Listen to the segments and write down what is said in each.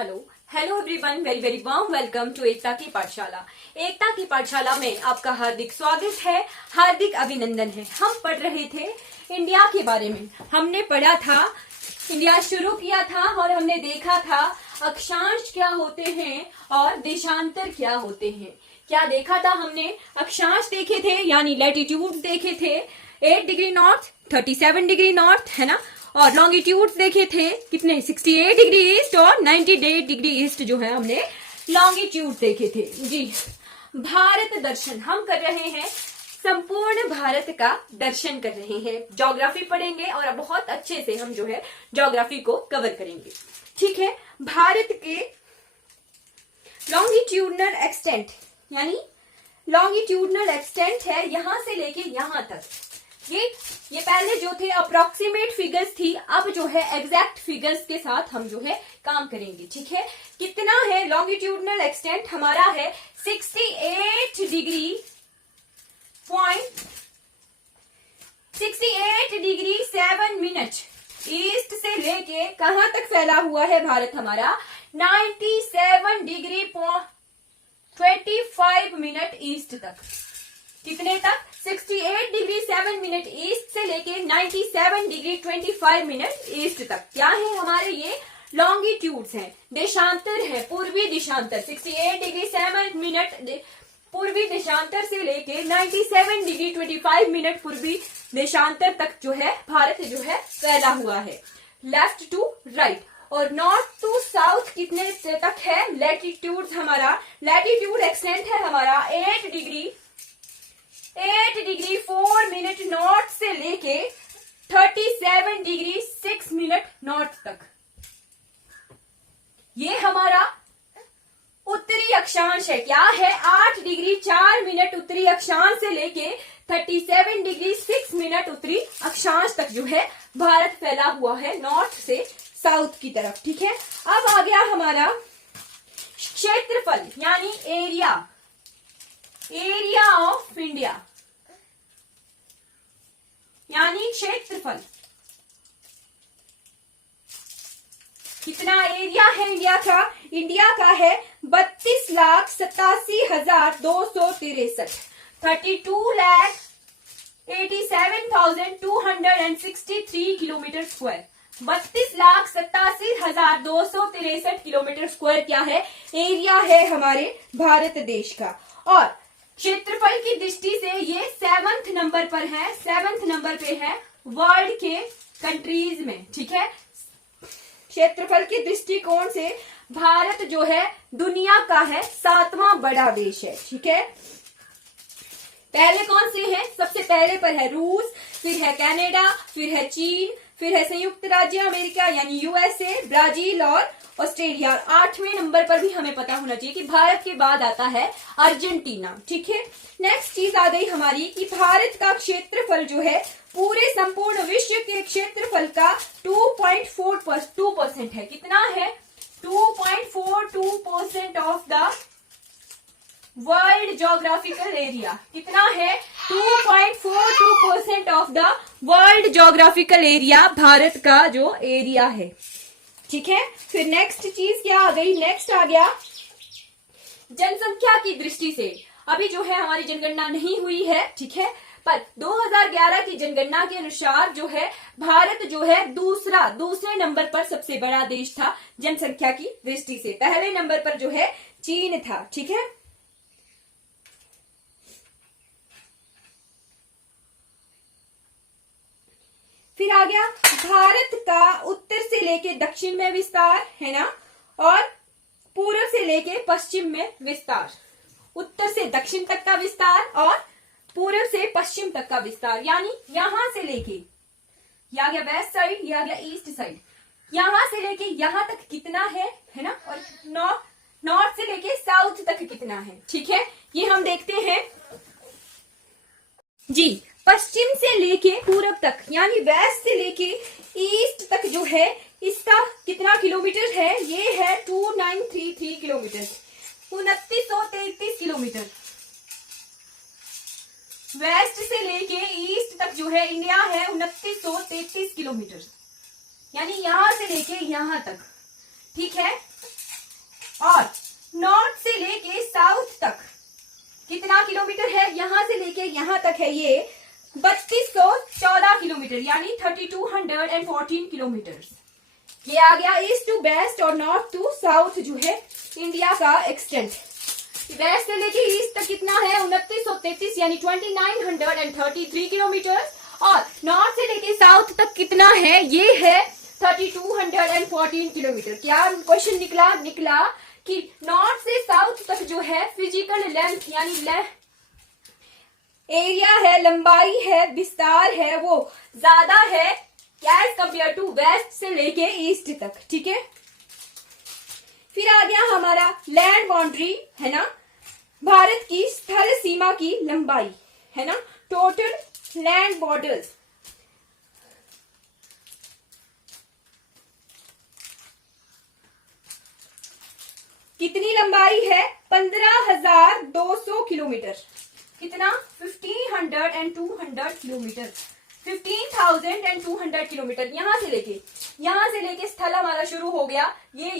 Hello hello everyone, very very warm welcome to Ekta की पाठशाला। एकता की पाठशाला में आपका हार्दिक स्वागत है, हार्दिक अभिनंदन है। हम पढ़ रहे थे इंडिया के बारे में। हमने पढ़ा था, इंडिया शुरू किया था और हमने देखा था अक्षांश क्या होते हैं और देशांतर क्या होते हैं। क्या देखा था हमने? अक्षांश देखे थे यानी लैटिट्यूड देखे थे 8 डिग्री नॉर्थ, 37 डिग्री नॉर्थ, है ना। और लॉन्गिट्यूड देखे थे कितने, 68 डिग्री ईस्ट और 98 डिग्री ईस्ट जो है हमने लॉन्गिट्यूड देखे थे। जी, भारत दर्शन हम कर रहे हैं, संपूर्ण भारत का दर्शन कर रहे हैं। ज्योग्राफी पढ़ेंगे और बहुत अच्छे से हम जो है ज्योग्राफी को कवर करेंगे। ठीक है, भारत के लॉन्गिट्यूडनल एक्सटेंट यानी लॉन्गिट्यूडनल एक्सटेंट है यहां से लेके यहां तक। ये पहले जो थे अप्रोक्सीमेट फिगर्स थी, अब जो है एग्जैक्ट फिगर्स के साथ हम जो है काम करेंगे। ठीक है, कितना है लॉन्गिट्यूडनल एक्सटेंट? हमारा है 68 डिग्री 7 मिनट ईस्ट से लेके कहां तक फैला हुआ है भारत हमारा? 97 डिग्री 25 मिनट ईस्ट तक। कितने तक? 68 डिग्री 7 मिनट ईस्ट से लेके 97 डिग्री 25 मिनट ईस्ट तक। क्या है हमारे? ये लॉन्गिट्यूड्स हैं, देशांतर है, पूर्वी देशांतर। 68 डिग्री 7 मिनट पूर्वी देशांतर से लेके 97 डिग्री 25 मिनट पूर्वी देशांतर तक जो है भारत जो है फैला हुआ है, लेफ्ट टू राइट। और नॉर्थ टू साउथ कितने तक है? लैटिट्यूड हमारा, लैटिट्यूड एक्सटेंट है हमारा 8 डिग्री 4 मिनट नॉर्थ से लेके 37 डिग्री 6 मिनट नॉर्थ तक। ये हमारा उत्तरी अक्षांश है। क्या है? 8 डिग्री 4 मिनट उत्तरी अक्षांश से लेके 37 डिग्री 6 मिनट उत्तरी अक्षांश तक जो है भारत फैला हुआ है, नॉर्थ से साउथ की तरफ। ठीक है, अब आ गया हमारा क्षेत्रफल यानी एरिया ऑफ इंडिया यानी क्षेत्रफल। कितना एरिया है इंडिया का? इंडिया का है 32,87,263, 32,87,263 किलोमीटर स्क्वायर। 32,87,263 किलोमीटर स्क्वायर क्या है? एरिया है हमारे भारत देश का। और क्षेत्रफल की दृष्टि से ये 7th नंबर पर है, 7th नंबर पे है वर्ल्ड के कंट्रीज में। ठीक है, क्षेत्रफल के दृष्टिकोण से भारत जो है दुनिया का है 7वां बड़ा देश है। ठीक है, पहले कौन से हैं? सबसे पहले पर है रूस, फिर है कनाडा, फिर है चीन, फिर है संयुक्त राज्य अमेरिका यानी यूएसए, ब्राजील और ऑस्ट्रेलिया। 8वें नंबर पर भी हमें पता होना चाहिए कि भारत के बाद आता है अर्जेंटीना। ठीक है, नेक्स्ट चीज आ गई हमारी कि भारत का क्षेत्रफल जो है पूरे संपूर्ण विश्व के क्षेत्रफल का 2.42% है। कितना है? 2.42% of the world geographical area. कितना है? 2.42% of the world geographical area Bharat का जो एरिया है। ठीक है, फिर नेक्स्ट चीज क्या आ गई? नेक्स्ट आ गया जनसंख्या की दृष्टि से। अभी जो है हमारी जनगणना नहीं हुई है, ठीक है, पर 2011 की जनगणना के अनुसार जो है भारत जो है दूसरे नंबर पर सबसे बड़ा देश था जनसंख्या की दृष्टि से। पहले नंबर पर जो है चीन था। ठीक है, फिर आ गया भारत का उत्तर से लेके दक्षिण में विस्तार, है ना, और पूर्व से लेके पश्चिम में विस्तार। उत्तर से दक्षिण तक का विस्तार और पूर्व से पश्चिम तक का विस्तार, यानी यहां से लेके ये आ गया वेस्ट साइड, ये आ गया ईस्ट साइड। यहां से लेके यहां तक कितना है ना, और नॉर्थ से लेके साउथ तक कितना है। ठीक है, ये हम देखते हैं जी। पश्चिम से लेके पूर्व तक यानी वेस्ट से लेके ईस्ट तक जो है इसका कितना किलोमीटर है? ये है 2933 किलोमीटर, 2933 किलोमीटर। वेस्ट से लेके ईस्ट तक जो है इंडिया है 2933 किलोमीटर, यानी यहां से लेके यहां तक। ठीक है, और नॉर्थ से लेके साउथ तक कितना किलोमीटर है, यहां से लेके यहां तक है ये 3214 किलोमीटर, यानी 3214 किलोमीटर। ये आ गया ईस्ट टू वेस्ट और नॉर्थ टू साउथ जो है इंडिया का एक्सटेंट। वेस्ट से लेके ईस्ट तक कितना है, 2933 यानी 2933 किलोमीटर। और नॉर्थ से लेके साउथ तक कितना है, ये है 3214 किलोमीटर। क्या क्वेश्चन निकला कि नॉर्थ से साउथ तक जो है फिजिकल लेंथ यानी एरिया है, लंबाई है, विस्तार है, वो ज्यादा है एज कंपेयर टू वेस्ट से लेके ईस्ट तक। ठीक है, फिर आ गया हमारा लैंड बाउंड्री है ना, भारत की स्थल सीमा की लंबाई है ना, टोटल लैंड बॉर्डर्स। कितनी लंबाई है, 15,200 किलोमीटर। कितना, 15,200 किलोमीटर, 15,200 किलोमीटर। यहां से लेके स्थल हमारा शुरू हो गया, ये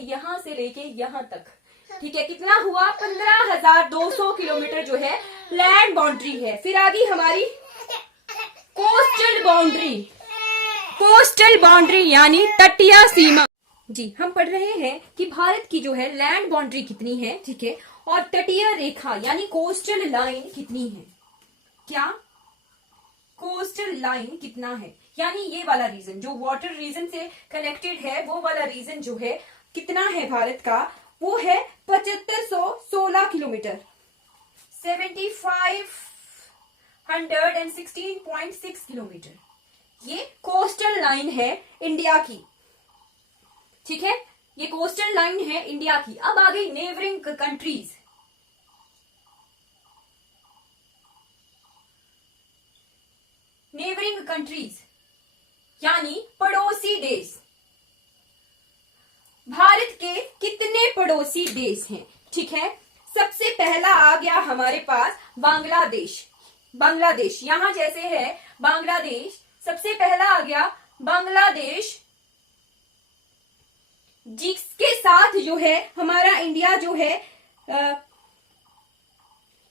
यहां से लेके यहां तक। ठीक है, कितना हुआ, 15,200 किलोमीटर जो है लैंड बाउंड्री है। फिर आ गई हमारी कोस्टल बाउंड्री। कोस्टल बाउंड्री यानी तटीय सीमा। जी, हम पढ़ रहे हैं कि भारत की जो है लैंड बाउंड्री कितनी है, ठीक है, और तटीय रेखा यानी कोस्टल लाइन कितनी है। क्या, कोस्टल लाइन कितना है, यानी ये वाला रीजन जो वाटर रीजन से कनेक्टेड है, वो वाला रीजन जो है कितना है भारत का, वो है 7516 किलोमीटर, 7516.6 किलोमीटर। ये कोस्टल लाइन है इंडिया की। ठीक है, ये कोस्टल लाइन है इंडिया की। अब आ गई नेबरिंग कंट्रीज। नेबरिंग कंट्रीज यानी पड़ोसी देश। भारत के कितने पड़ोसी देश हैं, ठीक है। सबसे पहला आ गया हमारे पास बांग्लादेश। बांग्लादेश यहां जैसे है बांग्लादेश, सबसे पहला आ गया बांग्लादेश, जिसके साथ जो है हमारा इंडिया जो है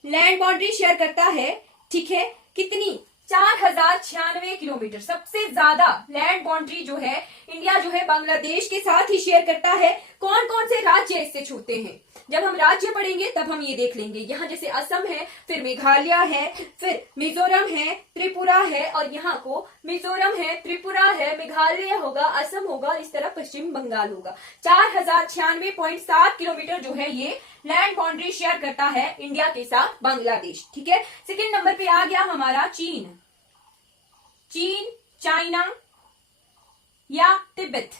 लैंड बाउंड्री शेयर करता है। ठीक है, कितनी, 4096 किलोमीटर। सबसे ज्यादा लैंड बाउंड्री जो है इंडिया जो है बांग्लादेश के साथ ही शेयर करता है। कौन कौन से राज्य इससे छूते हैं, जब हम राज्य पढ़ेंगे तब हम ये देख लेंगे। यहाँ जैसे असम है, फिर मेघालय है, फिर मिजोरम है, त्रिपुरा है, और यहाँ को मिजोरम है, त्रिपुरा है, मेघालय होगा, असम होगा, इस तरह पश्चिम बंगाल होगा। 4096.7 किलोमीटर जो है ये लैंड बाउंड्री शेयर करता है इंडिया के साथ बांग्लादेश। ठीक है, सेकेंड नंबर पे आ गया हमारा चीन। चीन, चाइना या तिब्बत,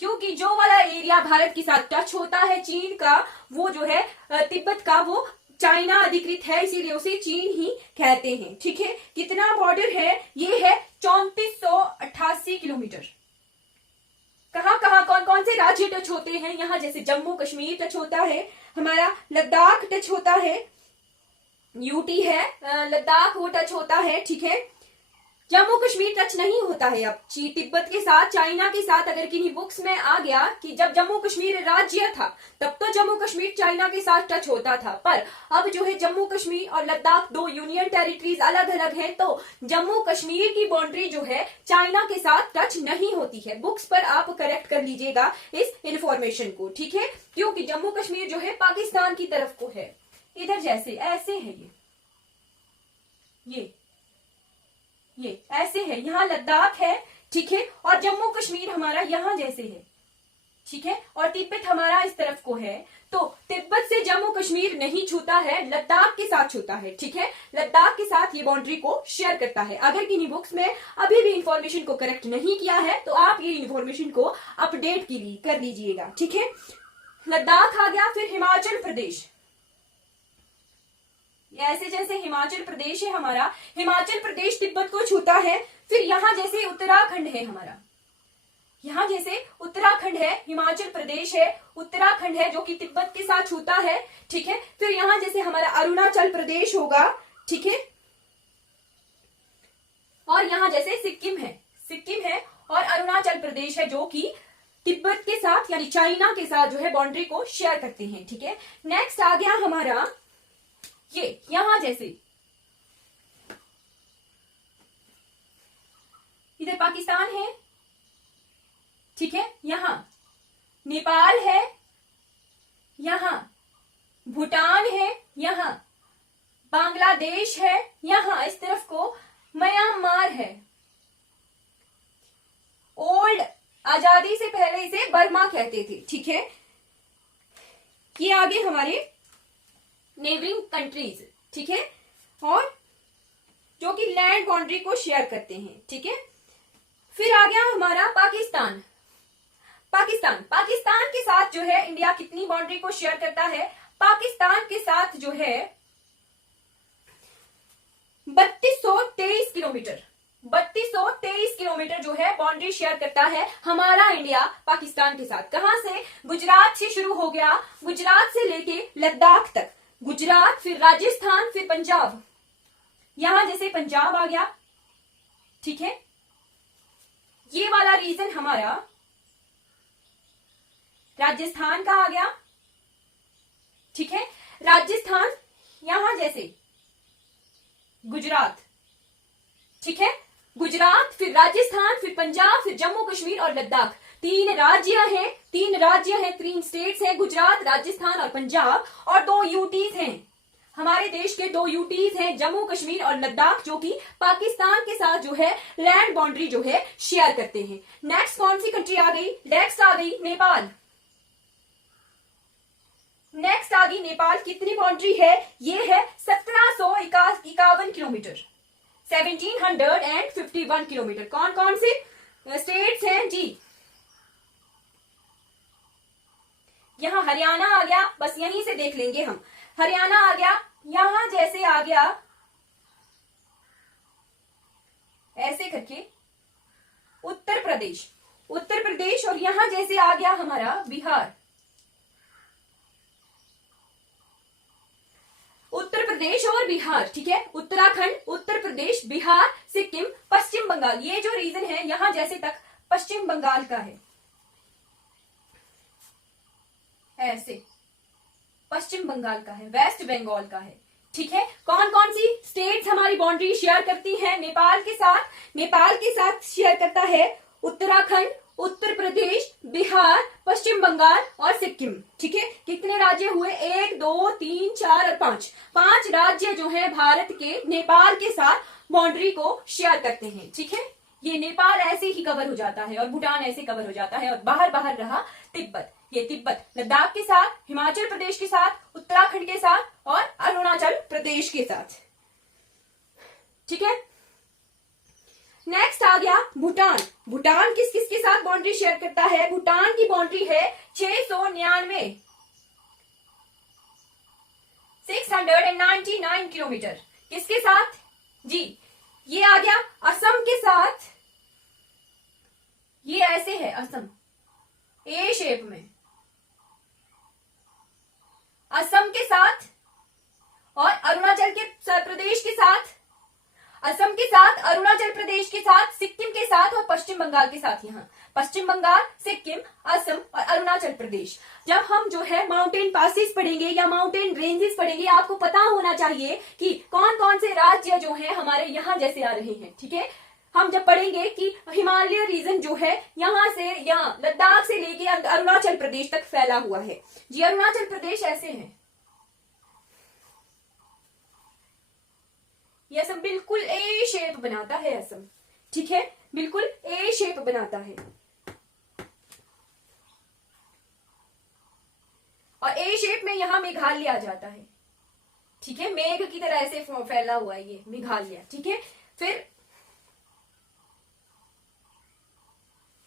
क्योंकि जो वाला एरिया भारत के साथ टच होता है चीन का, वो जो है तिब्बत का, वो चाइना अधिकृत है, इसीलिए उसे चीन ही कहते हैं। ठीक है, कितना बॉर्डर है, ये है 3488 किलोमीटर। कहां कहां कौन कौन से राज्य टच होते हैं, यहाँ जैसे जम्मू कश्मीर टच होता है, हमारा लद्दाख टच होता है, यूटी है लद्दाख, वो टच होता है। ठीक है, जम्मू कश्मीर टच नहीं होता है अब तिब्बत के साथ, चाइना के साथ। अगर किन्हीं बुक्स में आ गया कि जब जम्मू कश्मीर राज्य था तब तो जम्मू कश्मीर चाइना के साथ टच होता था, पर अब जो है जम्मू कश्मीर और लद्दाख दो यूनियन टेरिटरीज अलग अलग हैं, तो जम्मू कश्मीर की बाउंड्री जो है चाइना के साथ टच नहीं होती है। बुक्स पर आप करेक्ट कर लीजिएगा इस इंफॉर्मेशन को। ठीक है, क्योंकि जम्मू कश्मीर जो है पाकिस्तान की तरफ को है, इधर जैसे ऐसे है, ये ऐसे है, यहाँ लद्दाख है। ठीक है, और जम्मू कश्मीर हमारा यहाँ जैसे है। ठीक है, और तिब्बत हमारा इस तरफ को है, तो तिब्बत से जम्मू कश्मीर नहीं छूता है, लद्दाख के साथ छूता है। ठीक है, लद्दाख के साथ ये बाउंड्री को शेयर करता है। अगर किन्हीं बुक्स में अभी भी इंफॉर्मेशन को करेक्ट नहीं किया है तो आप ये इंफॉर्मेशन को अपडेट कर लीजिएगा। ठीक है, लद्दाख आ गया। फिर हिमाचल प्रदेश, ऐसे जैसे हिमाचल प्रदेश है हमारा, हिमाचल प्रदेश तिब्बत को छूता है। फिर यहाँ जैसे उत्तराखंड है हमारा, यहाँ जैसे उत्तराखंड है, हिमाचल प्रदेश है, उत्तराखंड है जो कि तिब्बत के साथ छूता है। ठीक है, फिर यहाँ जैसे हमारा अरुणाचल प्रदेश होगा। ठीक है, और यहाँ जैसे सिक्किम है और अरुणाचल प्रदेश है जो कि तिब्बत के साथ यानी चाइना के साथ जो है बाउंड्री को शेयर करते हैं। ठीक है, नेक्स्ट आ गया हमारा ये यहां जैसे इधर पाकिस्तान है, ठीक है, यहां नेपाल है, यहां भूटान है, यहां बांग्लादेश है, यहां इस तरफ को म्यांमार है। ओल्ड आजादी से पहले इसे बर्मा कहते थे। ठीक है, ये आगे हमारे नेबरिंग कंट्रीज, ठीक है, और जो कि लैंड बाउंड्री को शेयर करते हैं। ठीक है, फिर आ गया हमारा पाकिस्तान। पाकिस्तान के साथ जो है इंडिया कितनी बाउंड्री को शेयर करता है? पाकिस्तान के साथ जो है 3223 किलोमीटर 3223 किलोमीटर जो है बाउंड्री शेयर करता है हमारा इंडिया पाकिस्तान के साथ। कहां से? गुजरात से शुरू हो गया, गुजरात से लेके लद्दाख तक, गुजरात फिर राजस्थान फिर पंजाब, यहां जैसे पंजाब आ गया। ठीक है, ये वाला रीजन हमारा राजस्थान का आ गया। ठीक है, राजस्थान यहां जैसे गुजरात, ठीक है, गुजरात फिर राजस्थान फिर पंजाब फिर जम्मू कश्मीर और लद्दाख, तीन राज्य हैं, तीन स्टेट्स हैं, गुजरात राजस्थान और पंजाब, और 2 यूटीज हैं, हमारे देश के 2 यूटीज हैं, जम्मू कश्मीर और लद्दाख, जो कि पाकिस्तान के साथ जो है लैंड बाउंड्री जो है शेयर करते हैं। नेक्स्ट कौन सी कंट्री आ गई? नेक्स्ट आ गई नेपाल। नेक्स्ट आ गई नेपाल। कितनी बाउंड्री है? ये है 1751 किलोमीटर, 1751 किलोमीटर। कौन कौन से स्टेट्स हैं जी? यहां हरियाणा आ गया, बस यहीं से देख लेंगे हम। हरियाणा आ गया, यहां जैसे आ गया ऐसे करके उत्तर प्रदेश, और यहां जैसे आ गया हमारा बिहार, उत्तर प्रदेश और बिहार। ठीक है, उत्तराखंड, उत्तर प्रदेश, बिहार, सिक्किम, पश्चिम बंगाल, ये जो रीजन है यहां जैसे तक पश्चिम बंगाल का है, ऐसे पश्चिम बंगाल का है, वेस्ट बंगाल का है। ठीक है, कौन कौन सी स्टेट्स हमारी बाउंड्री शेयर करती हैं नेपाल के साथ? नेपाल के साथ शेयर करता है उत्तराखंड, उत्तर प्रदेश, बिहार, पश्चिम बंगाल और सिक्किम। ठीक है, कितने राज्य हुए? 1 2 3 4 और 5 राज्य जो है भारत के नेपाल के साथ बाउंड्री को शेयर करते हैं। ठीक है, ये नेपाल ऐसे ही कवर हो जाता है और भूटान ऐसे कवर हो जाता है, और बाहर रहा तिब्बत। ये तिब्बत लद्दाख के साथ, हिमाचल प्रदेश के साथ, उत्तराखंड के साथ और अरुणाचल प्रदेश के साथ। ठीक है, नेक्स्ट आ गया भूटान। भूटान किस किस के साथ बाउंड्री शेयर करता है? भूटान की बाउंड्री है 699 699 किलोमीटर। किसके साथ जी? ये आ गया असम के साथ, ये ऐसे है असम, ए शेप में, असम के साथ और अरुणाचल प्रदेश के साथ, असम के साथ, अरुणाचल प्रदेश के साथ, सिक्किम के साथ और पश्चिम बंगाल के साथ। यहाँ पश्चिम बंगाल, सिक्किम, असम और अरुणाचल प्रदेश। जब हम जो है माउंटेन पासेस पढ़ेंगे या माउंटेन रेंजेस पढ़ेंगे, आपको पता होना चाहिए कि कौन कौन से राज्य जो है हमारे यहाँ जैसे आ रहे हैं। ठीक है, हम जब पढ़ेंगे कि हिमालय रीजन जो है यहाँ से, यहाँ लद्दाख से लेके अरुणाचल प्रदेश तक फैला हुआ है जी। अरुणाचल प्रदेश ऐसे है, ये असम बिल्कुल ए शेप बनाता है असम। ठीक है, बिल्कुल ए शेप बनाता है, और ए शेप में यहां मेघालय आ जाता है। ठीक है, मेघ की तरह ऐसे फैला हुआ है ये मेघालय। ठीक है, फिर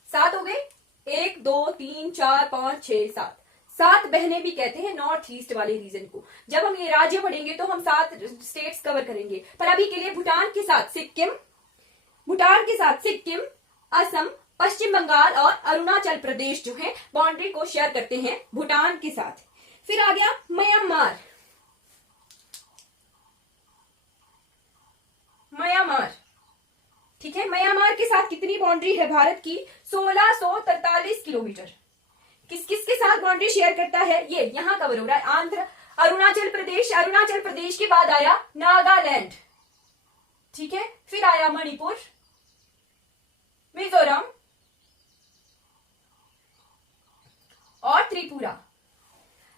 7 हो गए, 1 2 3 4 5 6 7, 7 बहनें भी कहते हैं नॉर्थ ईस्ट वाले रीजन को। जब हम ये राज्य पढ़ेंगे तो हम 7 स्टेट्स कवर करेंगे, पर अभी के लिए भूटान के साथ सिक्किम, असम, पश्चिम बंगाल और अरुणाचल प्रदेश जो है बाउंड्री को शेयर करते हैं भूटान के साथ। फिर आ गया म्यांमार। ठीक है, म्यांमार के साथ कितनी बाउंड्री है भारत की? 1643 किलोमीटर। किस किस के साथ बाउंड्री शेयर करता है? ये यहां कवर हो रहा है, आंध्र, अरुणाचल प्रदेश, अरुणाचल प्रदेश के बाद आया नागालैंड, ठीक है, फिर आया मणिपुर, मिजोरम और त्रिपुरा।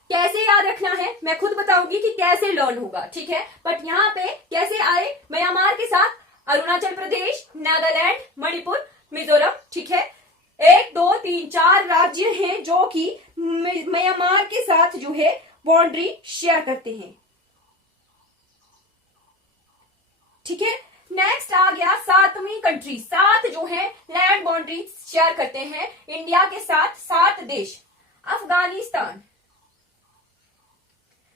कैसे याद रखना है मैं खुद बताऊंगी कि कैसे लर्न होगा, ठीक है, बट यहाँ पे कैसे आए, म्यांमार के साथ अरुणाचल प्रदेश, नागालैंड, मणिपुर, मिजोरम, ठीक है। 1 2 3 4 राज्य हैं जो कि म्यांमार के साथ जो है बाउंड्री शेयर करते हैं, ठीक है। नेक्स्ट आ गया 7वीं कंट्री, 7 जो है लैंड बाउंड्री शेयर करते हैं इंडिया के साथ, 7 देश। अफगानिस्तान,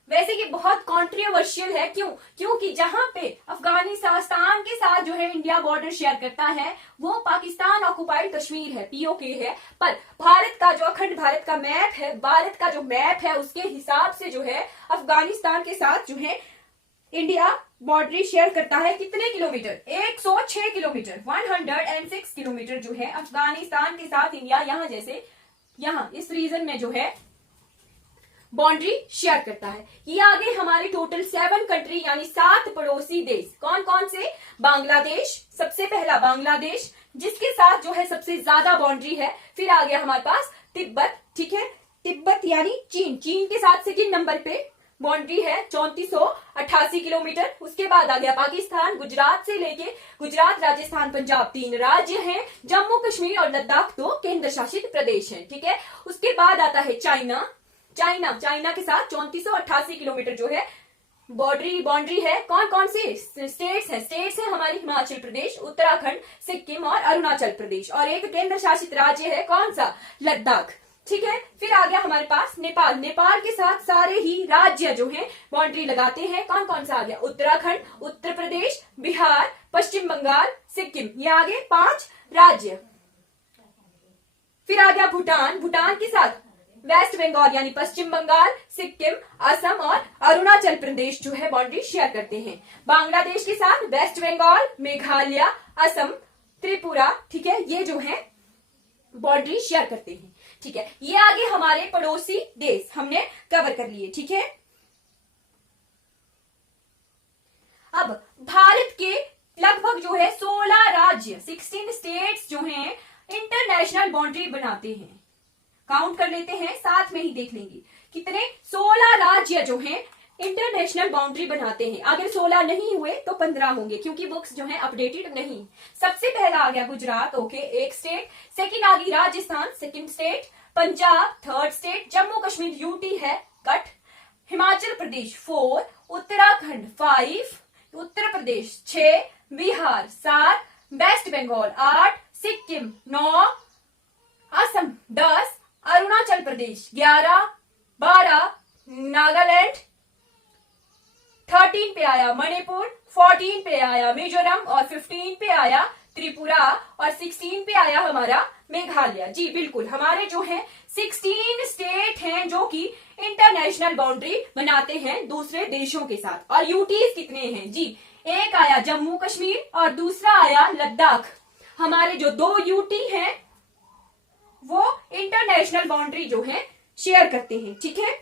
वैसे ये बहुत कॉन्ट्रोवर्शियल है, क्यों? क्योंकि जहां पे अफगानिस्तान के साथ जो है इंडिया बॉर्डर शेयर करता है वो पाकिस्तान ऑक्युपाइड कश्मीर है, पीओके है, पर भारत का जो अखंड भारत का मैप है, भारत का जो मैप है उसके हिसाब से जो है अफगानिस्तान के साथ जो है इंडिया बाउंड्री शेयर करता है। कितने किलोमीटर? 106 किलोमीटर, 106 किलोमीटर जो है अफगानिस्तान के साथ इंडिया यहां जैसे यहां इस रीजन में जो है बाउंड्री शेयर करता है। ये आगे हमारे टोटल 7 कंट्री यानी 7 पड़ोसी देश, कौन कौन से? बांग्लादेश, सबसे पहला बांग्लादेश जिसके साथ जो है सबसे ज्यादा बाउंड्री है। फिर आ गया हमारे पास तिब्बत, ठीक है, तिब्बत यानी चीन, चीन के साथ सेकंड नंबर पे बाउंड्री है 3488 किलोमीटर। उसके बाद आ गया पाकिस्तान, गुजरात से लेके गुजरात, राजस्थान, पंजाब 3 राज्य हैं, जम्मू कश्मीर और लद्दाख 2 केंद्र शासित प्रदेश हैं, ठीक है। उसके बाद आता है चाइना, चाइना के साथ 3488 किलोमीटर जो है बाउंड्री है। कौन कौन से स्टेट्स है हमारी? हिमाचल प्रदेश, उत्तराखंड, सिक्किम और अरुणाचल प्रदेश, और एक केंद्र शासित राज्य है, कौन सा? लद्दाख, ठीक है। फिर आ गया हमारे पास नेपाल, नेपाल के साथ सारे ही राज्य जो है बाउंड्री लगाते हैं। कौन कौन सा आ गया? उत्तराखंड, उत्तर प्रदेश, बिहार, पश्चिम बंगाल, सिक्किम, ये आगे 5 राज्य। फिर आ गया भूटान, भूटान के साथ वेस्ट बंगाल यानी पश्चिम बंगाल, सिक्किम, असम और अरुणाचल प्रदेश जो है बाउंड्री शेयर करते हैं। बांग्लादेश के साथ वेस्ट बंगाल, मेघालय, असम, त्रिपुरा, ठीक है, ये जो है बाउंड्री शेयर करते हैं, ठीक है। ये आगे हमारे पड़ोसी देश हमने कवर कर लिए, ठीक है। अब भारत के लगभग जो है 16 राज्य, 16 स्टेट्स जो हैं इंटरनेशनल बाउंड्री बनाते हैं। काउंट कर लेते हैं, साथ में ही देख लेंगे कितने? 16 राज्य जो हैं इंटरनेशनल बाउंड्री बनाते हैं। अगर 16 नहीं हुए तो 15 होंगे, क्योंकि बुक्स जो है अपडेटेड नहीं। सबसे पहला आ गया गुजरात, ओके, एक स्टेट। सेकंड आ गई Rajasthan, second state. Punjab, third state. Jammu Kashmir UT है, कट। हिमाचल प्रदेश 4, उत्तराखंड 5, उत्तर प्रदेश 6, बिहार 7, वेस्ट बंगाल 8, सिक्किम 9, असम 10, अरुणाचल प्रदेश 11, 12, नागालैंड 13 पे आया, मणिपुर 14 पे आया, मिजोरम और 15 पे आया त्रिपुरा और 16 पे आया हमारा मेघालय। जी बिल्कुल, हमारे जो है 16 स्टेट हैं जो कि इंटरनेशनल बाउंड्री बनाते हैं दूसरे देशों के साथ। और यूटीज कितने हैं? जी, एक आया जम्मू कश्मीर और दूसरा आया लद्दाख। हमारे जो 2 यूटी हैं वो इंटरनेशनल बाउंड्री जो है शेयर करते हैं, ठीक है।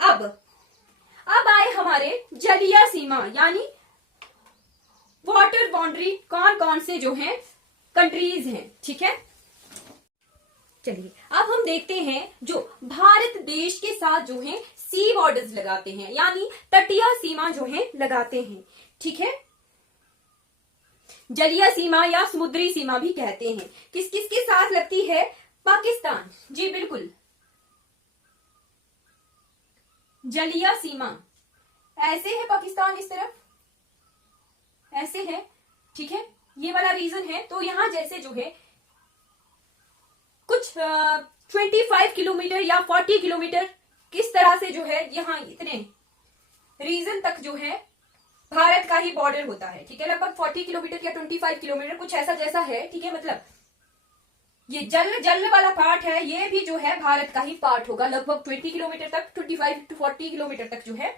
अब आए हमारे जलीय सीमा यानी वाटर बाउंड्री, कौन कौन से जो हैं कंट्रीज हैं, ठीक है। चलिए अब हम देखते हैं जो भारत देश के साथ जो है सी बॉर्डर्स लगाते हैं यानी तटीय सीमा जो है लगाते हैं, ठीक है। जलीय सीमा या समुद्री सीमा भी कहते हैं। किस किस के साथ लगती है? पाकिस्तान, जी बिल्कुल, जलीय सीमा ऐसे है, पाकिस्तान इस तरफ ऐसे है, ठीक है, ये वाला रीजन है। तो यहां जैसे जो है कुछ 25 किलोमीटर या 40 किलोमीटर किस तरह से जो है यहाँ इतने रीजन तक जो है भारत का ही बॉर्डर होता है, ठीक है। लगभग 40 किलोमीटर या 25 किलोमीटर कुछ ऐसा जैसा है, ठीक है। मतलब ये जल वाला पार्ट है, ये भी जो है भारत का ही पार्ट होगा। लगभग 20 किलोमीटर तक, 25 to 40 किलोमीटर तक जो है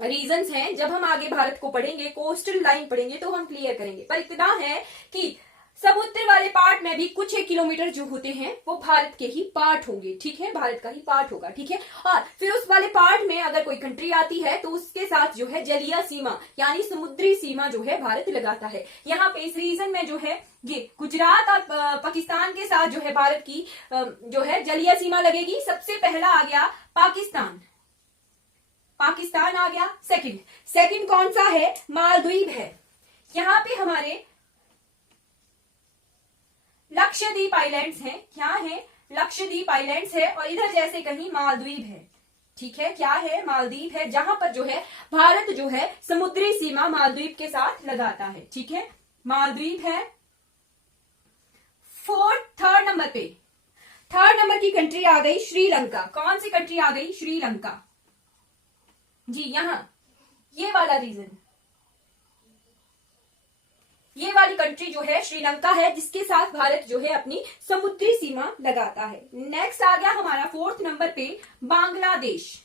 रीजंस हैं, जब हम आगे भारत को पढ़ेंगे, कोस्टल लाइन पढ़ेंगे तो हम क्लियर करेंगे। पर इतना है कि समुद्र वाले पार्ट में भी कुछ एक किलोमीटर जो होते हैं वो भारत के ही पार्ट होंगे, ठीक है, भारत का ही पार्ट होगा, ठीक है। और फिर उस वाले पार्ट में अगर कोई कंट्री आती है तो उसके साथ जो है जलीय सीमा यानी समुद्री सीमा जो है भारत लगाता है। यहाँ पे इस रीजन में जो है ये गुजरात और पाकिस्तान के साथ जो है भारत की जो है जलीय सीमा लगेगी। सबसे पहला आ गया पाकिस्तान, पाकिस्तान आ गया। सेकंड कौन सा है? मालदीव है। यहाँ पे हमारे लक्षद्वीप आइलैंड्स हैं। क्या है? लक्षद्वीप आइलैंड्स है। और इधर जैसे कहीं मालदीव है, ठीक है। क्या है? मालदीव है, जहां पर जो है भारत जो है समुद्री सीमा मालदीव के साथ लगाता है, ठीक है। मालदीव है। थर्ड नंबर की कंट्री आ गई श्रीलंका। कौन सी कंट्री आ गई? श्रीलंका जी। यहां ये वाला रीजन, ये वाली कंट्री जो है श्रीलंका है, जिसके साथ भारत जो है अपनी समुद्री सीमा लगाता है। नेक्स्ट आ गया हमारा 4th नंबर पे बांग्लादेश।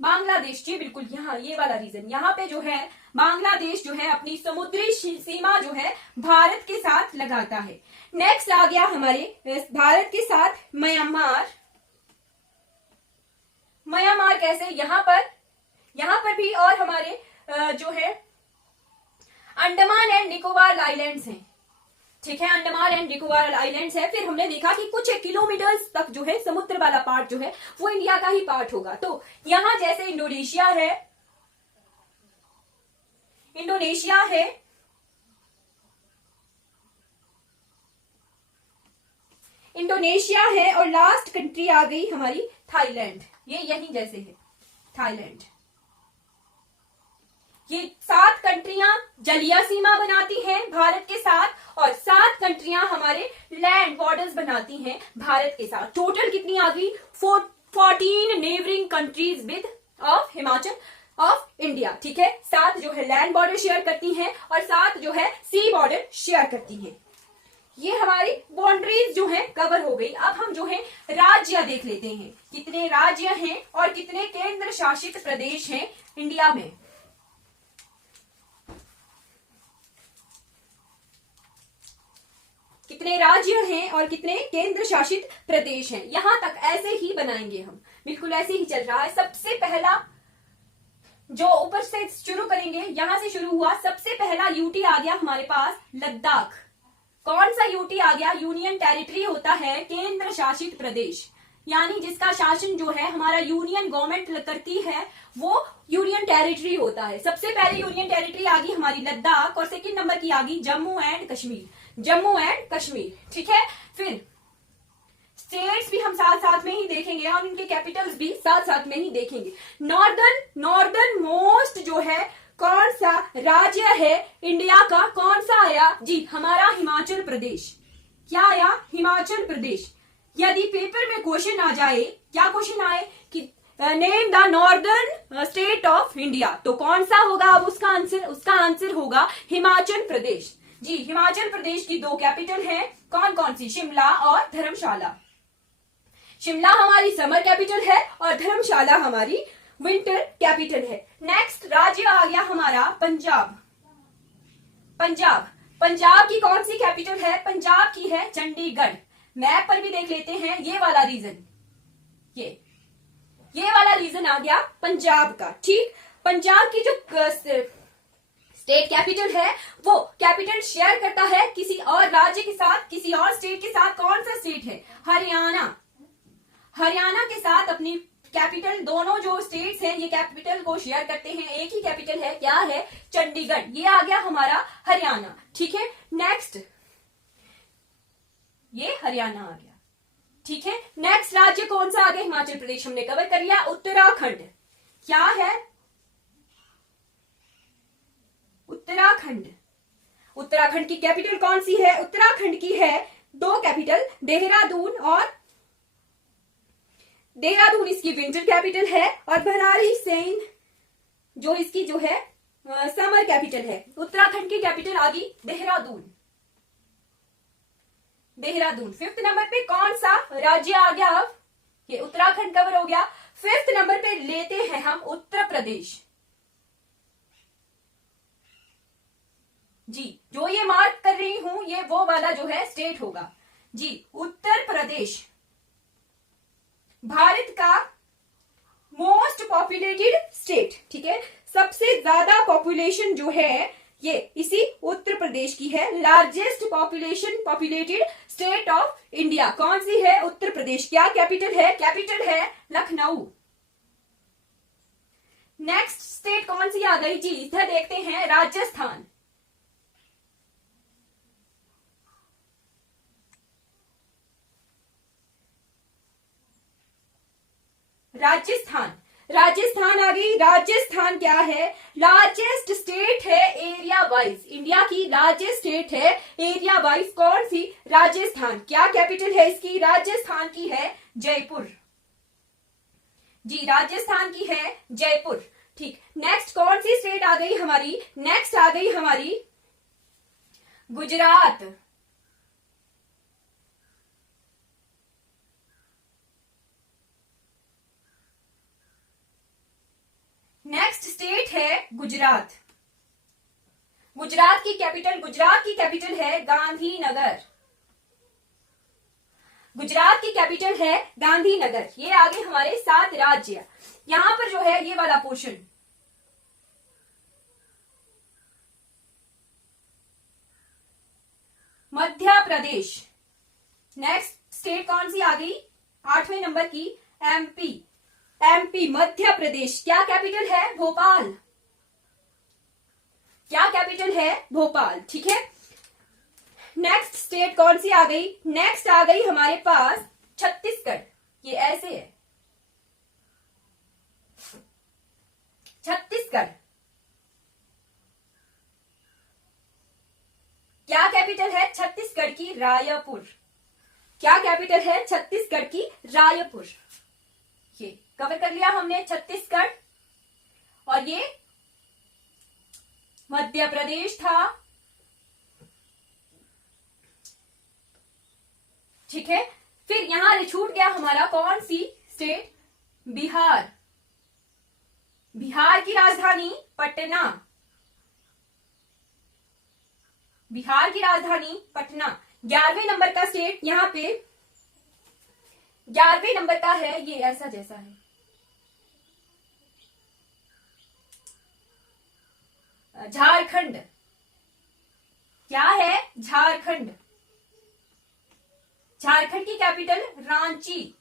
बांग्लादेश जी बिल्कुल, यहाँ ये वाला रीजन, यहाँ पे जो है बांग्लादेश जो है अपनी समुद्री सीमा जो है भारत के साथ लगाता है। नेक्स्ट आ गया हमारे भारत के साथ म्यांमार। म्यांमार कैसे? यहाँ पर भी और हमारे जो है अंडमान एंड निकोबार आइलैंड्स हैं, ठीक है। अंडमान एंड निकोबार आइलैंड्स है। फिर हमने देखा कि कुछ किलोमीटर तक जो है समुद्र वाला पार्ट जो है वो इंडिया का ही पार्ट होगा। तो यहां जैसे इंडोनेशिया है और लास्ट कंट्री आ गई हमारी थाईलैंड। ये यहीं जैसे है थाईलैंड। ये 7 कंट्रियां जलीय सीमा बनाती हैं भारत के साथ और 7 कंट्रियां हमारे लैंड बॉर्डर्स बनाती हैं भारत के साथ। टोटल कितनी आ गई? 14 neighbouring countries with of Himachal of India, ठीक है। 7 जो है लैंड बॉर्डर शेयर करती हैं और 7 जो है सी बॉर्डर शेयर करती हैं। ये हमारी बाउंड्रीज जो है कवर हो गई। अब हम जो है राज्य देख लेते हैं, कितने राज्य हैं और कितने केंद्र शासित प्रदेश हैं इंडिया में। कितने राज्य हैं और कितने केंद्र शासित प्रदेश हैं, यहां तक ऐसे ही बनाएंगे हम, बिल्कुल ऐसे ही चल रहा है। सबसे पहला जो ऊपर से शुरू करेंगे, यहां से शुरू हुआ। सबसे पहला यूटी आ गया हमारे पास लद्दाख। कौन सा यूटी आ गया? यूनियन टेरिटरी होता है केंद्र शासित प्रदेश, यानी जिसका शासन जो है हमारा यूनियन गवर्नमेंट करती है वो यूनियन टेरिटरी होता है। सबसे पहले यूनियन टेरिटरी आ गई हमारी लद्दाख और सेकंड नंबर की आ गई जम्मू एंड कश्मीर, ठीक है। फिर स्टेट्स भी हम साथ साथ में ही देखेंगे और इनके कैपिटल्स भी साथ साथ में ही देखेंगे। नॉर्दर्न मोस्ट जो है कौन सा राज्य है इंडिया का? कौन सा आया जी? हमारा हिमाचल प्रदेश। क्या आया? हिमाचल प्रदेश। यदि पेपर में क्वेश्चन आ जाए, क्या क्वेश्चन आए कि name the northern state of India, तो कौन सा होगा अब उसका आंसर होगा हिमाचल प्रदेश जी। हिमाचल प्रदेश की 2 कैपिटल हैं, कौन कौन सी? शिमला और धर्मशाला। शिमला हमारी समर कैपिटल है और धर्मशाला हमारी विंटर कैपिटल है। नेक्स्ट राज्य आ गया हमारा पंजाब। पंजाब की कौन सी कैपिटल है? पंजाब की है चंडीगढ़। मैप पर भी देख लेते हैं ये वाला रीजन, ये वाला रीजन आ गया पंजाब का, ठीक। पंजाब की जो स्टेट कैपिटल है वो कैपिटल शेयर करता है किसी और राज्य के साथ, किसी और स्टेट के साथ। कौन सा स्टेट है? हरियाणा के साथ अपनी कैपिटल, दोनों जो स्टेट्स हैं ये कैपिटल को शेयर करते हैं, एक ही कैपिटल है। क्या है? चंडीगढ़। ये आ गया हमारा हरियाणा, ठीक है। नेक्स्ट ये हरियाणा आ गया, ठीक है। नेक्स्ट राज्य कौन सा आ गया? हिमाचल प्रदेश हमने कवर कर लिया। उत्तराखंड क्या है? उत्तराखंड की कैपिटल कौन सी है? उत्तराखंड की है 2 कैपिटल, देहरादून इसकी विंटर कैपिटल है और भरारी सेन जो इसकी जो है समर कैपिटल है। उत्तराखंड की कैपिटल आ गई देहरादून। 5th नंबर पे कौन सा राज्य आ गया? अब ये उत्तराखंड कवर हो गया। 5th नंबर पे लेते हैं हम उत्तर प्रदेश। जी, जो ये मार्क कर रही हूं ये वो वाला जो है स्टेट होगा जी। उत्तर प्रदेश भारत का मोस्ट पॉपुलेटेड स्टेट, ठीक है, सबसे ज्यादा पॉपुलेशन जो है ये इसी उत्तर प्रदेश की है। Largest populated state of India कौन सी है? उत्तर प्रदेश। क्या कैपिटल है? कैपिटल है लखनऊ। नेक्स्ट स्टेट कौन सी आ गई जी? इधर देखते हैं, राजस्थान। राजस्थान, राजस्थान आ गई। राजस्थान क्या है? लार्जेस्ट स्टेट है एरिया वाइज, इंडिया की लार्जेस्ट स्टेट है एरिया वाइज। कौन सी? राजस्थान। क्या कैपिटल है इसकी? राजस्थान की है जयपुर। जी, राजस्थान की है जयपुर। ठीक, नेक्स्ट कौन सी स्टेट आ गई हमारी? नेक्स्ट आ गई हमारी गुजरात। नेक्स्ट स्टेट है गुजरात। गुजरात की कैपिटल है गांधीनगर। गुजरात की कैपिटल है गांधीनगर। ये आगे हमारे 7 राज्य। यहां पर जो है ये वाला portion, Madhya Pradesh. Next state कौन सी आ गई? 8वें नंबर की एमपी। एमपी, मध्य प्रदेश। क्या कैपिटल है? भोपाल। क्या कैपिटल है? भोपाल। ठीक है, नेक्स्ट स्टेट कौन सी आ गई? नेक्स्ट आ गई हमारे पास छत्तीसगढ़। ये ऐसे है, छत्तीसगढ़। क्या कैपिटल है छत्तीसगढ़ की? रायपुर। क्या कैपिटल है छत्तीसगढ़ की? रायपुर। ये कवर कर लिया हमने छत्तीसगढ़। और ये मध्य प्रदेश था। ठीक है, फिर यहां छूट गया हमारा कौन सी स्टेट? बिहार। बिहार की राजधानी पटना। बिहार की राजधानी पटना। 11वें नंबर का स्टेट यहां पे 11वें नंबर का है, ये ऐसा जैसा है, झारखंड। क्या है? झारखंड। झारखंड की कैपिटल रांची।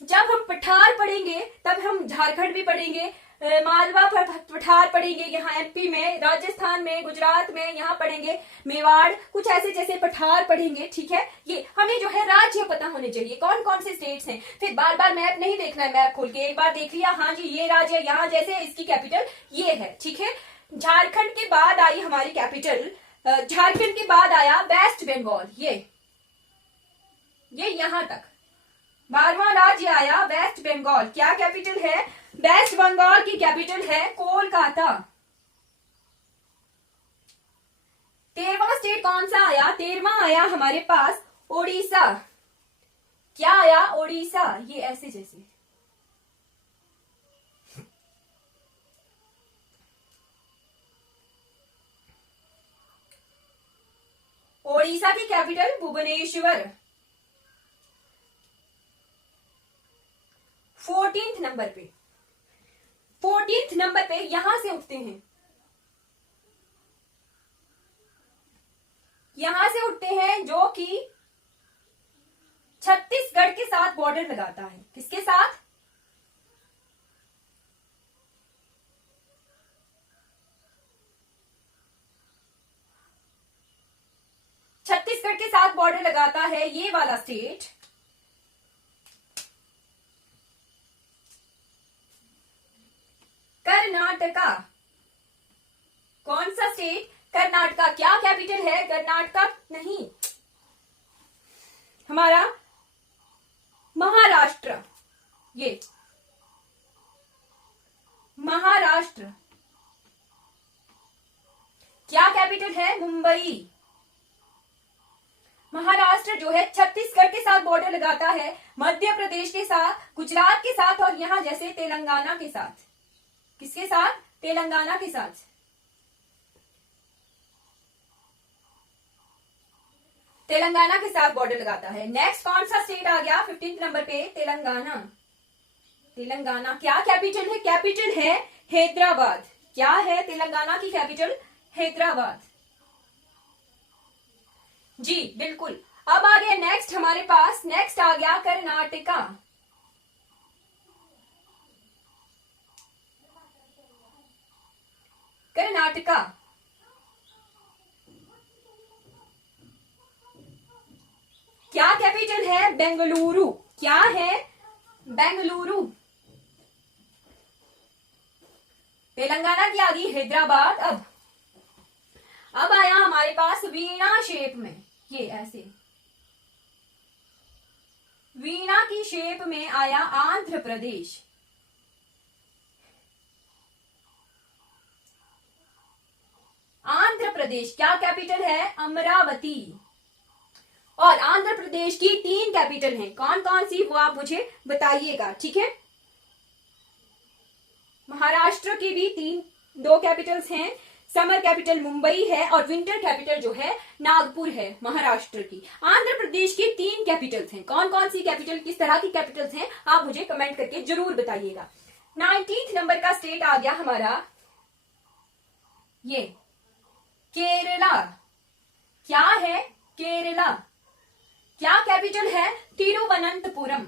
जब हम पठार पढ़ेंगे तब हम झारखंड भी पढ़ेंगे, मालवा पठार पढ़ेंगे यहाँ एमपी में, राजस्थान में, गुजरात में, यहाँ पढ़ेंगे मेवाड़, कुछ ऐसे जैसे पठार पढ़ेंगे। ठीक है, ये हमें जो है राज्य पता होने चाहिए कौन कौन से स्टेट्स हैं। फिर बार बार मैप नहीं देखना है, मैप खोल के एक बार देख लिया, हाँ जी ये राज्य यहाँ जैसे इसकी कैपिटल ये है। ठीक है, झारखंड के बाद आई हमारी कैपिटल, झारखंड के बाद आया वेस्ट बंगाल। ये यहां तक 12वां राज्य आया वेस्ट बंगाल। क्या कैपिटल है? वेस्ट बंगाल की कैपिटल है कोलकाता। 13वां स्टेट कौन सा आया? 13वां आया हमारे पास ओडिशा। क्या आया? ओडिशा। ये ऐसे जैसे, ओडिशा की कैपिटल भुवनेश्वर। 14th नंबर पे यहां से उठते हैं, यहां से उठते हैं जो कि छत्तीसगढ़ के साथ बॉर्डर लगाता है। किसके साथ? छत्तीसगढ़ के साथ बॉर्डर लगाता है ये वाला स्टेट, कर्नाटका। कौन सा स्टेट? कर्नाटका। क्या कैपिटल है? कर्नाटका नहीं, हमारा महाराष्ट्र। ये महाराष्ट्र। क्या कैपिटल है? मुंबई। महाराष्ट्र जो है छत्तीसगढ़ के साथ बॉर्डर लगाता है, मध्य प्रदेश के साथ, गुजरात के साथ और यहां जैसे तेलंगाना के साथ। किसके साथ? तेलंगाना के साथ। तेलंगाना के साथ बॉर्डर लगाता है। नेक्स्ट कौन सा स्टेट आ गया 15 नंबर पे? तेलंगाना। तेलंगाना क्या कैपिटल है? कैपिटल है हैदराबाद। क्या है तेलंगाना की कैपिटल? हैदराबाद। जी बिल्कुल। अब आ गया नेक्स्ट हमारे पास, नेक्स्ट आ गया कर्नाटका। कर्नाटका क्या कैपिटल है? बेंगलुरु। क्या है? बेंगलुरु। तेलंगाना की आ गई हैदराबाद। अब आया हमारे पास वीणा शेप में, ये ऐसे वीणा की शेप में आया आंध्र प्रदेश। आंध्र प्रदेश क्या कैपिटल है? अमरावती। और आंध्र प्रदेश की 3 कैपिटल हैं, कौन कौन सी वो आप मुझे बताइएगा, ठीक है। महाराष्ट्र की भी 2 कैपिटल्स हैं। समर कैपिटल मुंबई है और विंटर कैपिटल जो है नागपुर है महाराष्ट्र की। आंध्र प्रदेश की 3 कैपिटल्स हैं, कौन कौन सी कैपिटल, किस तरह की कैपिटल्स हैं, आप मुझे कमेंट करके जरूर बताइएगा। 19th नंबर का स्टेट आ गया हमारा ये केरला। क्या है? केरला। क्या कैपिटल है? तिरुवनंतपुरम।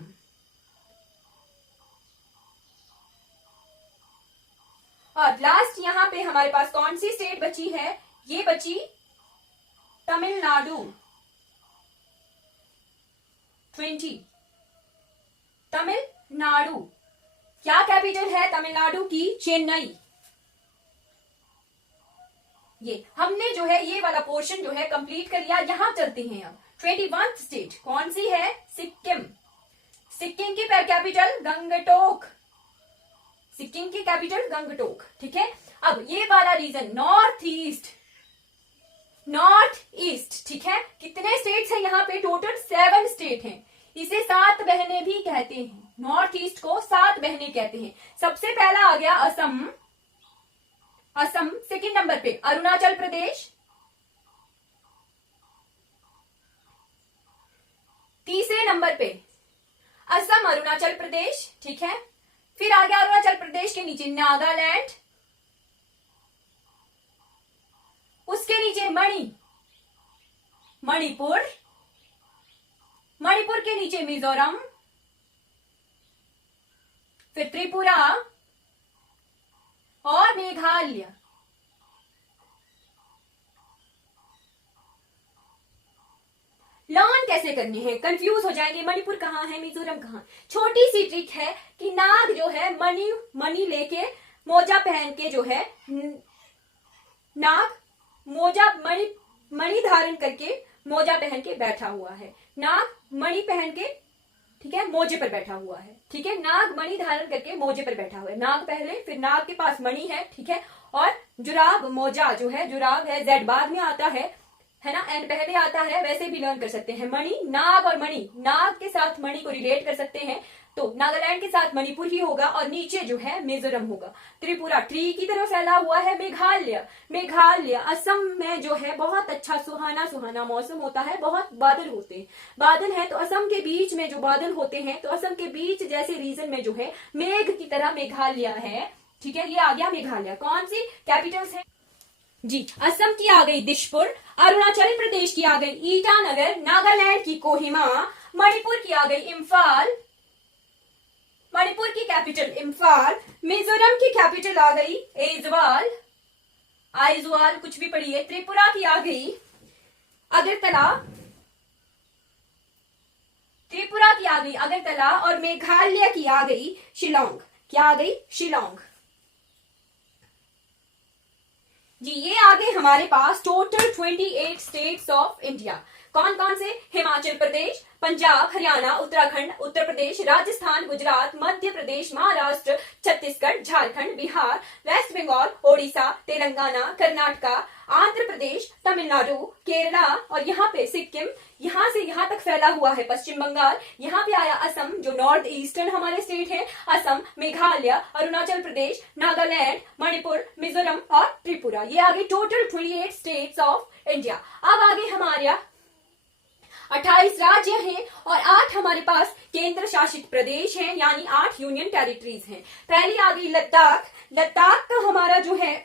और लास्ट यहां पे हमारे पास कौन सी स्टेट बची है? ये बची तमिलनाडु। 20 तमिलनाडु। क्या कैपिटल है तमिलनाडु की? चेन्नई। ये हमने जो है ये वाला पोर्शन जो है कंप्लीट कर लिया। यहां चलते हैं अब 21th स्टेट कौन सी है? सिक्किम। सिक्किम की कैपिटल गंगटोक। सिक्किम की कैपिटल गंगटोक, ठीक है। अब ये वाला रीजन नॉर्थ ईस्ट, ठीक है। कितने स्टेट्स हैं यहाँ पे? टोटल 7 स्टेट हैं। इसे 7 बहनें भी कहते हैं। नॉर्थ ईस्ट को 7 बहनें कहते हैं। सबसे पहला आ गया असम। सेकंड नंबर पे अरुणाचल प्रदेश। तीसरे नंबर पे असम, अरुणाचल प्रदेश, ठीक है। फिर आ गया अरुणाचल प्रदेश के नीचे नागालैंड, उसके नीचे मणिपुर के नीचे मिजोरम, फिर त्रिपुरा और मेघालय। लर्न कैसे करने हैं? कंफ्यूज हो जाएंगे, मणिपुर कहाँ है, मिजोरम कहाँ। छोटी सी ट्रिक है कि नाग जो है मणि लेके मोजा पहन के जो है नाग मोजा मणि धारण करके मोजा पहन के बैठा हुआ है। नाग मणि पहन के, ठीक है, मोजे पर बैठा हुआ है, ठीक है। नाग मणि धारण करके मोजे पर बैठा हुआ है। नाग पहले, फिर नाग के पास मणि है, ठीक है। और जुराब, मोजा जो है, जुराब है, जेड बाद में आता है ना, एंड पहले आता है। वैसे भी लर्न कर सकते हैं। मणि, नाग और मणि, नाग के साथ मणि को रिलेट कर सकते हैं तो नागालैंड के साथ मणिपुर ही होगा और नीचे जो है मिजोरम होगा। त्रिपुरा ट्री की तरह फैला हुआ है। मेघालय असम में जो है बहुत अच्छा सुहाना मौसम होता है, बहुत बादल होते हैं। बादल है तो असम के बीच में जो बादल होते हैं, तो असम के बीच जैसे रीजन में जो है मेघ की तरह मेघालय है, ठीक है। ये आ गया मेघालय। कौन सी कैपिटल्स है जी? असम की आ गई दिशपुर, अरुणाचल प्रदेश की आ गई ईटानगर, नागालैंड की कोहिमा, मणिपुर की आ गई इम्फाल, मणिपुर की कैपिटल इम्फाल, मिजोरम की कैपिटल आ गई आइजवाल कुछ भी पढ़िए, त्रिपुरा की आ गई अगरतला, और मेघालय की आ गई शिलोंग। क्या आ गई? शिलोंग। जी ये आ गए हमारे पास टोटल 28 स्टेट्स ऑफ इंडिया। कौन कौन से? हिमाचल प्रदेश, पंजाब, हरियाणा, उत्तराखंड, उत्तर प्रदेश, राजस्थान, गुजरात, मध्य प्रदेश, महाराष्ट्र, छत्तीसगढ़, झारखंड, बिहार, वेस्ट बंगाल, ओडिशा, तेलंगाना, कर्नाटका, आंध्र प्रदेश, तमिलनाडु, केरला और यहाँ पे सिक्किम, यहाँ से यहाँ तक फैला हुआ है पश्चिम बंगाल, यहाँ पे आया असम जो नॉर्थ ईस्टर्न हमारे स्टेट है, असम, मेघालय, अरुणाचल प्रदेश, नागालैंड, मणिपुर, मिजोरम और त्रिपुरा। ये आगे टोटल 28 स्टेट्स ऑफ इंडिया। अब आगे हमारा 28 राज्य हैं और 8 हमारे पास केंद्र शासित प्रदेश हैं, यानी 8 यूनियन टेरिटरीज हैं। पहली आ गई लद्दाख। लद्दाख का हमारा जो है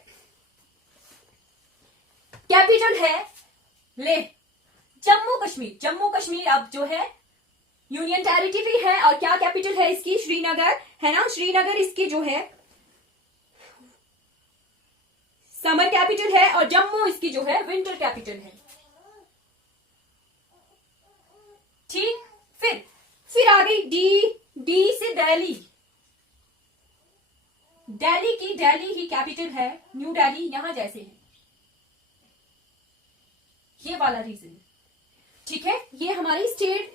कैपिटल है लेह। जम्मू कश्मीर, जम्मू कश्मीर अब जो है यूनियन टेरिटरी है और क्या कैपिटल है इसकी? श्रीनगर है ना। श्रीनगर इसकी जो है समर कैपिटल है और जम्मू इसकी जो है विंटर कैपिटल है। ठीक, फिर आ गई डी से दिल्ली। दिल्ली ही कैपिटल है, न्यू दिल्ली यहां जैसे है, ये वाला रीजन। ठीक है, ये हमारी स्टेट,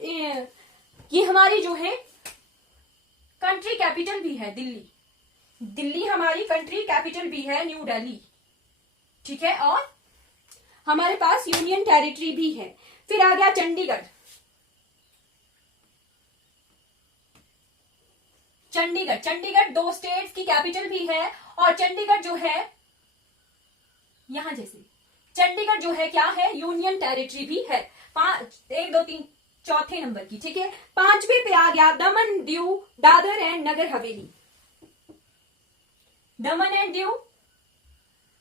ये हमारी जो है कंट्री कैपिटल भी है दिल्ली। दिल्ली हमारी कंट्री कैपिटल भी है, न्यू दिल्ली। ठीक है, और हमारे पास यूनियन टेरिटरी भी है। फिर आ गया चंडीगढ़। चंडीगढ़ 2 स्टेट्स की कैपिटल भी है और चंडीगढ़ जो है यहां जैसे, चंडीगढ़ जो है क्या है? यूनियन टेरिटरी भी है। 1 2 3 चौथे नंबर की। ठीक है, 5वें पे आ गया दमन, Diu, Dadar and Nagar Haveli. Daman and Diu,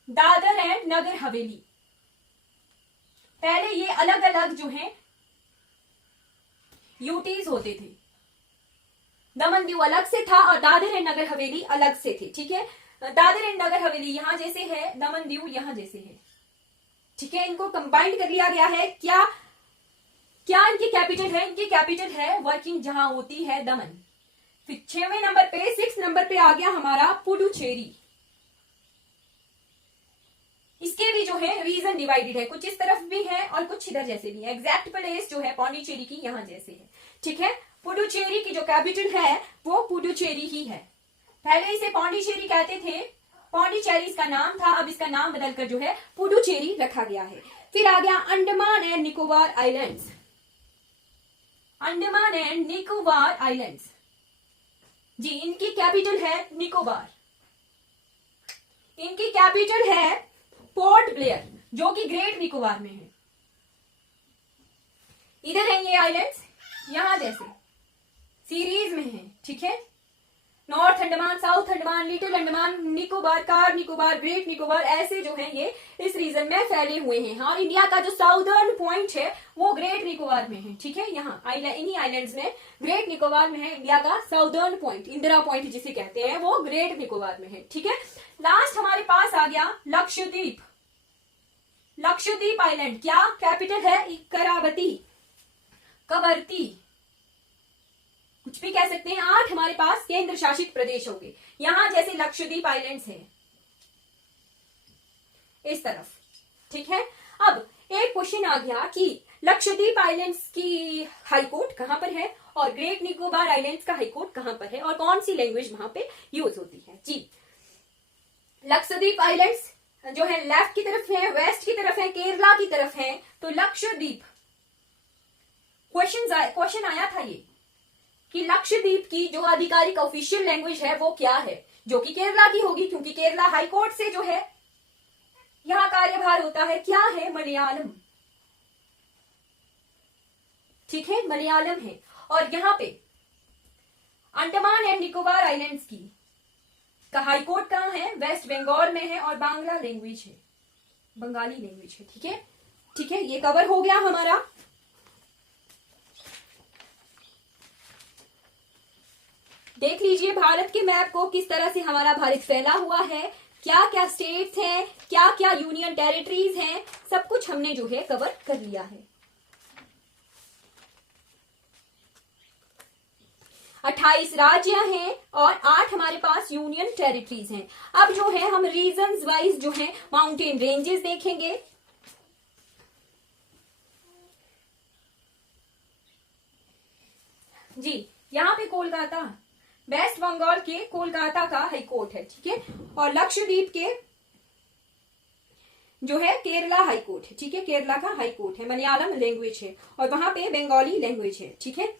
Dadar and Nagar Haveli. पहले ये अलग अलग जो है यूटीज होते थे। दमन दीव अलग से था और दादर एंड नगर हवेली अलग से थे। ठीक है, दादर एंड नगर हवेली यहां जैसे है, दमन दीव यहां जैसे है। ठीक है, इनको कंबाइंड कर लिया गया है। क्या क्या इनकी कैपिटल है? इनकी कैपिटल है वर्किंग जहां होती है दमन। फिर 6वें नंबर पे, 6 नंबर पे आ गया हमारा पुडुचेरी। इसके भी जो है रीजन डिवाइडेड है, कुछ इस तरफ भी है और कुछ इधर जैसे भी है। एग्जैक्ट प्लेस जो है पौंडीचेरी की यहां जैसे है। ठीक है, पुडुचेरी की जो कैपिटल है वो पुडुचेरी ही है। पहले इसे पौंडीचेरी कहते थे, पौंडीचेरी इसका नाम था, अब इसका नाम बदलकर जो है पुडुचेरी रखा गया है। फिर आ गया Andaman and Nicobar islands. Andaman and Nicobar islands ji, इनकी कैपिटल है निकोबार। इनकी कैपिटल है पोर्ट ब्लेयर जो कि ग्रेट निकोबार में है। इधर है ये आइलैंड्स, यहां जैसे सीरीज में है। ठीक है, north Andaman, south Andaman, little Andaman, Nicobar, car Nicobar, great Nicobar, ऐसे जो है ये इस रीजन में फैले हुए हैं। और इंडिया का जो साउदर्न पॉइंट है वो ग्रेट निकोबार में है। ठीक है, यहाँ इन्हीं आइलैंड्स में, ग्रेट निकोबार में है इंडिया का साउदर्न पॉइंट, इंदिरा पॉइंट जिसे कहते हैं, वो ग्रेट निकोबार में है। ठीक है, लास्ट हमारे पास आ गया लक्षद्वीप। लक्षद्वीप आइलैंड, क्या कैपिटल है? करावती, कवरती, कुछ भी कह सकते हैं। 8 हमारे पास केंद्र शासित प्रदेश हो गए, यहां जैसे लक्षद्वीप आइलैंड्स हैं इस तरफ। ठीक है, अब एक क्वेश्चन आ गया कि लक्षद्वीप आइलैंड्स की हाईकोर्ट कहां पर है और ग्रेट निकोबार आइलैंड्स का हाईकोर्ट कहां पर है और कौन सी लैंग्वेज वहां पे यूज होती है। जी, लक्षद्वीप आइलैंड्स जो है लेफ्ट की तरफ है, वेस्ट की तरफ है, केरला की तरफ है। तो लक्षद्वीप, क्वेश्चन आया था ये कि लक्षद्वीप की जो आधिकारिक ऑफिशियल लैंग्वेज है वो क्या है, जो कि केरला की होगी, क्योंकि केरला हाईकोर्ट से जो है यहां कार्यभार होता है। क्या है? मलयालम। ठीक है, मलयालम है। और यहां पे अंडमान एंड निकोबार आइलैंड्स की का हाईकोर्ट कहां है? वेस्ट बंगाल में है और बांग्ला लैंग्वेज है, बंगाली लैंग्वेज है। ठीक है, ठीक है, ये कवर हो गया हमारा। देख लीजिए भारत के मैप को, किस तरह से हमारा भारत फैला हुआ है, क्या क्या स्टेट्स हैं, क्या क्या यूनियन टेरिटरीज हैं, सब कुछ हमने जो है कवर कर लिया है। 28 राज्य हैं और 8 हमारे पास यूनियन टेरिटरीज हैं। अब जो है हम रीजन्स वाइज जो है माउंटेन रेंजेस देखेंगे। जी यहाँ पे कोलकाता, वेस्ट बंगाल के कोलकाता का हाई कोर्ट है, ठीक है। और लक्षद्वीप के जो है केरला हाई कोर्ट है, ठीक है, केरला का हाई कोर्ट है, मलयालम लैंग्वेज है, और वहां पे बंगाली लैंग्वेज है, ठीक है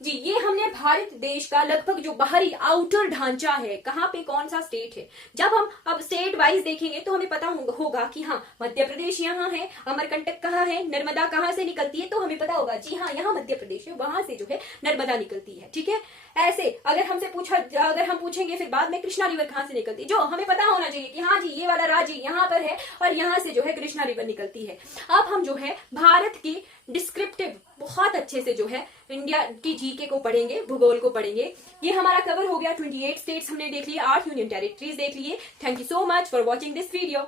जी। ये हमने भारत देश का लगभग जो बाहरी आउटर ढांचा है, कहाँ पे कौन सा स्टेट है। जब हम अब स्टेट वाइज देखेंगे तो हमें पता होगा कि हाँ मध्य प्रदेश यहाँ है, अमरकंटक कहाँ है, नर्मदा कहाँ से निकलती है, तो हमें पता होगा जी हाँ यहाँ मध्य प्रदेश है, वहां से जो है नर्मदा निकलती है, ठीक है। ऐसे अगर हम पूछेंगे फिर बाद में कृष्णा रिवर कहाँ से निकलती है, जो हमें पता होना चाहिए कि हाँ जी ये वाला राज्य यहाँ पर है और यहाँ से जो है कृष्णा रिवर निकलती है। अब हम जो है भारत की डिस्क्रिप्टिव बहुत अच्छे से जो है इंडिया की जीके को पढ़ेंगे, भूगोल को पढ़ेंगे। ये हमारा कवर हो गया 28 स्टेट्स हमने देख लिए, 8 यूनियन टेरिटरीज देख लिए। Thank you so much for watching this video.